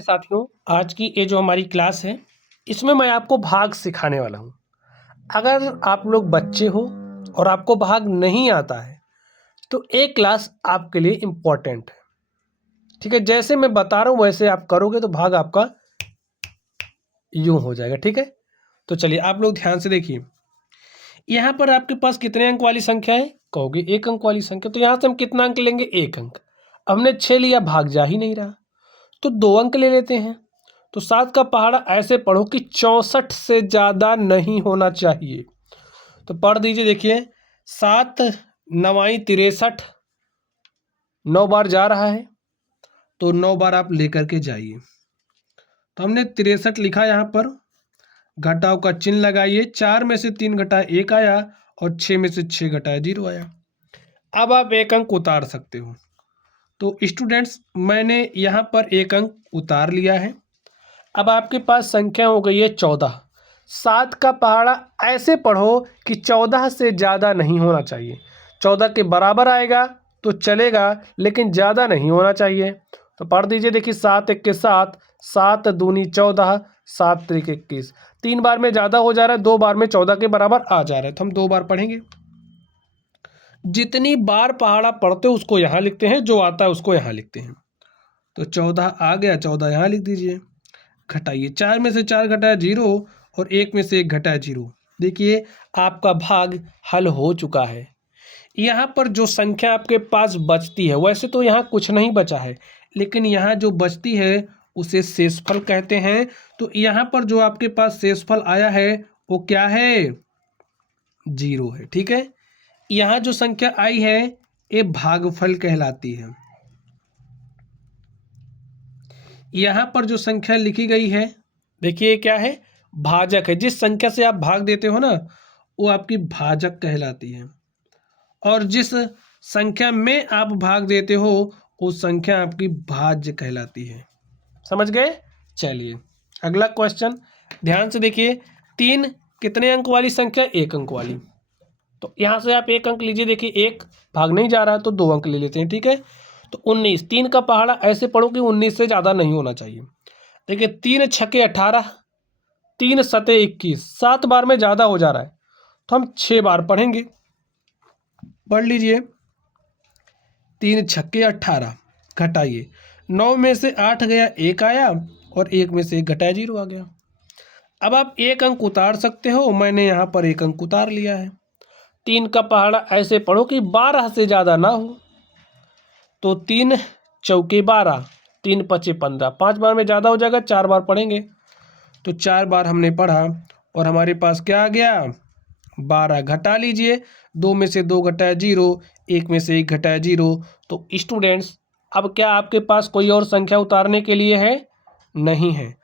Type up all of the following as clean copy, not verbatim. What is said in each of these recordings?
साथियों, आज की ये जो हमारी क्लास है इसमें मैं आपको भाग सिखाने वाला हूँ। अगर आप लोग बच्चे हो और आपको भाग नहीं आता है तो ये क्लास आपके लिए इम्पोर्टेंट है। ठीक है, जैसे मैं बता रहा हूँ वैसे आप करोगे तो भाग आपका यूं हो जाएगा। ठीक है, तो चलिए आप लोग ध्यान से देखिए। यहाँ पर आपके पास कितने अंक वाली संख्या है? कहोगे एक अंक वाली संख्या। तो यहाँ से हम कितना अंक लेंगे? एक अंक। हमने 6 लिया, भाग जा ही नहीं रहा, तो 2 अंक ले लेते हैं। तो 7 का पहाड़ा ऐसे पढ़ो कि 64 से ज़्यादा नहीं होना चाहिए। तो पढ़ दीजिए, देखिए 7 9 63, 9 बार जा रहा है तो 9 बार आप लेकर के जाइए। तो हमने 63 लिखा, यहाँ पर घटाव का चिन्ह लगाइए। 4 में से 3 घटाए 1 आया और 6 में से 6 घटाए 0 आया। अब आप एक अंक उतार सकते हो। तो स्टूडेंट्स, मैंने यहाँ पर एक अंक उतार लिया है। अब आपके पास संख्या हो गई है 14। 7 का पहाड़ा ऐसे पढ़ो कि 14 से ज़्यादा नहीं होना चाहिए। 14 के बराबर आएगा तो चलेगा, लेकिन ज़्यादा नहीं होना चाहिए। तो पढ़ दीजिए, देखिए 7 1 के 7, 7 दूनी 14, 7 त्रिक 21। 3 बार में ज़्यादा हो जा रहा है, 2 बार में 14 के बराबर आ जा रहा है, तो हम 2 बार पढ़ेंगे। जितनी बार पहाड़ा पढ़ते हो उसको यहाँ लिखते हैं, जो आता है उसको यहाँ लिखते हैं। तो 14 आ गया, 14 यहाँ लिख दीजिए। घटाइए, 4 में से 4 घटाया 0 और 1 में से 1 घटाया 0। देखिए आपका भाग हल हो चुका है। यहाँ पर जो संख्या आपके पास बचती है, वैसे तो यहाँ कुछ नहीं बचा है, लेकिन यहाँ जो बचती है उसे शेषफल कहते हैं। तो यहाँ पर जो आपके पास शेषफल आया है वो क्या है? 0 है। ठीक है, यहाँ जो संख्या आई है ये भागफल कहलाती है। यहाँ पर जो संख्या लिखी गई है, देखिए क्या है? भाजक है। जिस संख्या से आप भाग देते हो ना, वो आपकी भाजक कहलाती है, और जिस संख्या में आप भाग देते हो वो संख्या आपकी भाज्य कहलाती है। समझ गए? चलिए अगला क्वेश्चन ध्यान से देखिए। 3 कितने अंक वाली संख्या? 1 अंक वाली। तो यहाँ से आप 1 अंक लीजिए। देखिए 1 भाग नहीं जा रहा है तो 2 अंक ले लेते हैं। ठीक है, तो 19। 3 का पहाड़ा ऐसे पढ़ो कि 19 से ज़्यादा नहीं होना चाहिए। देखिए 3 छक्के 18, 3 सते 21, 7 बार में ज़्यादा हो जा रहा है तो हम 6 बार पढ़ेंगे। पढ़ लीजिए, 3 छक्के 18, घटाइए, 9 में से 8 गया 1 आया और 1 में से 1 घटाया 0 आ गया। अब आप एक अंक उतार सकते हो, मैंने यहाँ पर एक अंक उतार लिया है। 3 का पहाड़ा ऐसे पढ़ो कि 12 से ज़्यादा ना हो। तो 3 चौके 12, 3 पचे 15, 5 बार में ज़्यादा हो जाएगा, 4 बार पढ़ेंगे। तो 4 बार हमने पढ़ा और हमारे पास क्या आ गया? 12। घटा लीजिए, 2 में से 2 घटाया 0, 1 में से 1 घटाया 0। तो स्टूडेंट्स, अब क्या आपके पास कोई और संख्या उतारने के लिए है? नहीं है।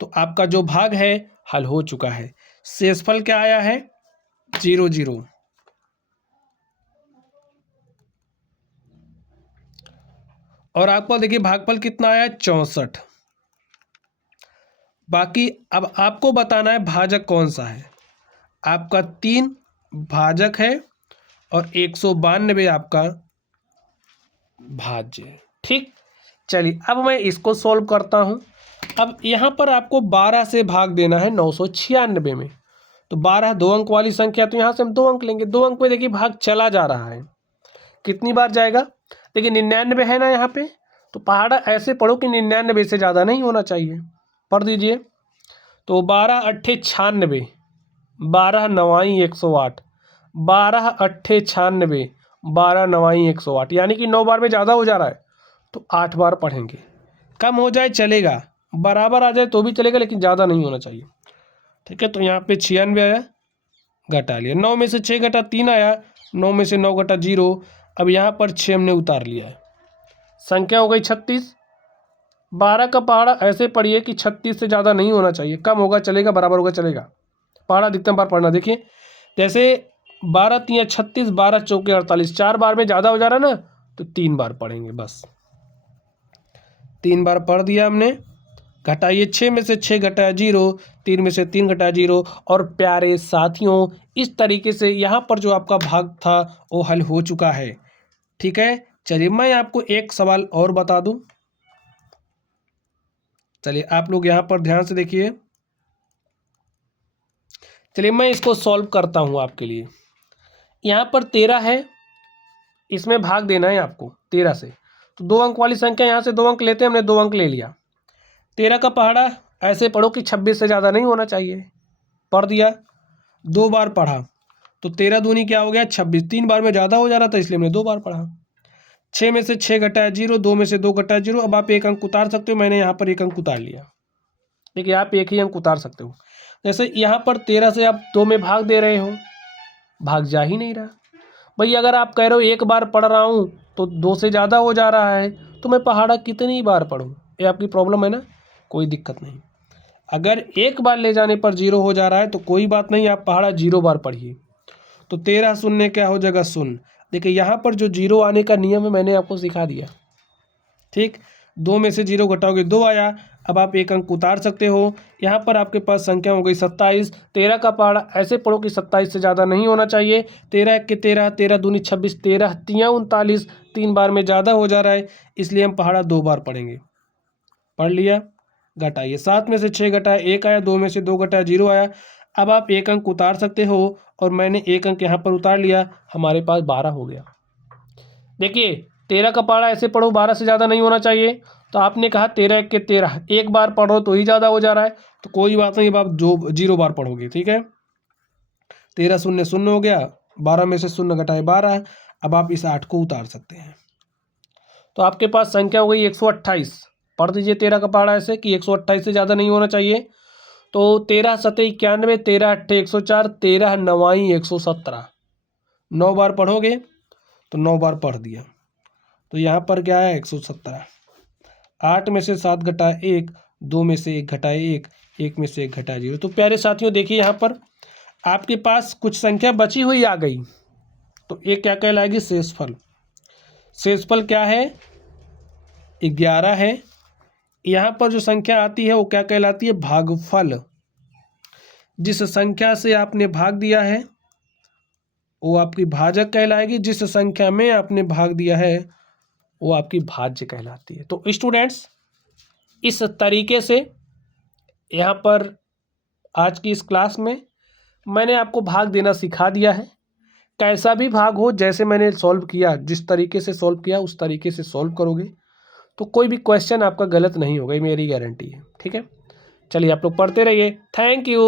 तो आपका जो भाग है हल हो चुका है। शेषफल क्या आया है? 0 0। और आपको देखिए भागफल कितना आया? 64। बाकी अब आपको बताना है भाजक कौन सा है। आपका 3 भाजक है और 192 आपका भाज्य है। ठीक, चलिए अब मैं इसको सॉल्व करता हूँ। अब यहाँ पर आपको 12 से भाग देना है 996 में। तो 12 2 अंक वाली संख्या, तो यहाँ से हम 2 अंक लेंगे। 2 अंक में देखिए भाग चला जा रहा है, कितनी बार जाएगा? देखिए 99 है ना यहाँ पे, तो पहाड़ा ऐसे पढ़ो कि 99 से ज़्यादा नहीं होना चाहिए। पढ़ दीजिए, तो 12 8 96, 12 9 108, 12 8 96, 12 9 108, यानी कि 9 बार में ज़्यादा हो जा रहा है तो 8 बार पढ़ेंगे। कम हो जाए चलेगा, बराबर आ जाए तो भी चलेगा, लेकिन ज़्यादा नहीं होना चाहिए। ठीक है, तो यहाँ पे 96 आया, घटा लिया। 9 में से 6 घटा 3 आया, 9 में से 9 घटा 0। अब यहाँ पर 6 हमने उतार लिया है, संख्या हो गई 36। 12 का पहाड़ा ऐसे पढ़िए कि 36 से ज़्यादा नहीं होना चाहिए। कम होगा चलेगा, बराबर होगा चलेगा। पहाड़ा अधिकतम बार पढ़ना। देखिए जैसे 12 3 36, 12 चौके 48, 4 बार में ज़्यादा हो जा रहा है ना, तो 3 बार पढ़ेंगे बस। 3 बार पढ़ दिया हमने। घटाइए, 6 में से 6 घटाया 0, 3 में से 3 घटाया 0। और प्यारे साथियों, इस तरीके से यहाँ पर जो आपका भाग था वो हल हो चुका है। ठीक है, चलिए मैं आपको एक सवाल और बता दूं। चलिए आप लोग यहाँ पर ध्यान से देखिए। चलिए मैं इसको सॉल्व करता हूँ आपके लिए। यहाँ पर 13 है, इसमें भाग देना है आपको 13 से। तो 2 अंक वाली संख्या यहाँ से 2 अंक लेते हैं, हमने 2 अंक ले लिया। 13 का पहाड़ा ऐसे पढ़ो कि 26 से ज़्यादा नहीं होना चाहिए, पढ़ दिया। 2 बार पढ़ा तो 13 दूनी क्या हो गया 26, 3 बार में ज़्यादा हो जा रहा था इसलिए हमने 2 बार पढ़ा। 6 में से 6 घटाया 0, 2 में से 2 घटाया 0। अब आप 1 अंक उतार सकते हो, मैंने यहाँ पर 1 अंक उतार लिया। देखिए आप 1 ही अंक उतार सकते हो। जैसे यहाँ पर 13 से आप 2 में भाग दे रहे हो, भाग जा ही नहीं रहा। भाई अगर आप कह रहे हो 1 बार पढ़ रहा हूँ तो 2 से ज़्यादा हो जा रहा है, तो मैं पहाड़ा कितनी बार पढ़ूँ, ये आपकी प्रॉब्लम है ना। कोई दिक्कत नहीं, अगर 1 बार ले जाने पर 0 हो जा रहा है तो कोई बात नहीं, आप पहाड़ा 0 बार पढ़िए। तो 13 शून्य क्या हो जाएगा 0। देखिए यहाँ पर जो 0 आने का नियम है मैंने आपको सिखा दिया, ठीक। 2 में से 0 घटाओगे 2 आया। अब आप 1 अंक उतार सकते हो। यहाँ पर आपके पास संख्या हो गई 27। 13 का पहाड़ा ऐसे पढ़ो कि 27 से ज़्यादा नहीं होना चाहिए। 13 1 के 13, 13 दूनी 26, 13 तियाँ 39, 3 बार में ज़्यादा हो जा रहा है इसलिए हम पहाड़ा 2 बार पढ़ेंगे। पढ़ लिया, घटाइए। 7 में से 6 घटाया 1 आया, 2 में से 2 घटाया 0 आया। अब आप 1 अंक उतार सकते हो और मैंने 1 अंक यहाँ पर उतार लिया, हमारे पास 12 हो गया। देखिए 13 का पहाड़ा ऐसे पढ़ो 12 से ज़्यादा नहीं होना चाहिए, तो आपने कहा 13 1 के 13, 1 बार पढ़ो तो ही ज़्यादा हो जा रहा है, तो कोई बात नहीं, अब आप जो 0 बार पढ़ोगे, ठीक है। 13 शून्य 0 हो गया, 12 में से 0 घटाए 12। अब आप इस 8 को उतार सकते हैं, तो आपके पास संख्या हो गई 128। पढ़ दीजिए 13 का पहाड़ा ऐसे कि 128 से ज़्यादा नहीं होना चाहिए। तो 13 सते 91, 13 अट्ठे 104, 13 नवाई 117। 9 बार पढ़ोगे तो 9 बार पढ़ दिया, तो यहाँ पर क्या है 117। 8 में से 7 घटाए 1, 2 में से 1 घटाए 1, 1 में से 1 घटाए 0। तो प्यारे साथियों देखिए यहाँ पर आपके पास कुछ संख्या बची हुई आ गई, तो ये क्या कहलाएगी शेषफल। शेषफल क्या है 11 है। यहाँ पर जो संख्या आती है वो क्या कहलाती है भागफल। जिस संख्या से आपने भाग दिया है वो आपकी भाजक कहलाएगी, जिस संख्या में आपने भाग दिया है वो आपकी भाज्य कहलाती है। तो स्टूडेंट्स इस तरीके से यहाँ पर आज की इस क्लास में मैंने आपको भाग देना सिखा दिया है। कैसा भी भाग हो, जैसे मैंने सॉल्व किया, जिस तरीके से सॉल्व किया उस तरीके से सॉल्व करोगे तो कोई भी क्वेश्चन आपका गलत नहीं होगा, मेरी गारंटी है, ठीक है। चलिए आप लोग पढ़ते रहिए। Thank you.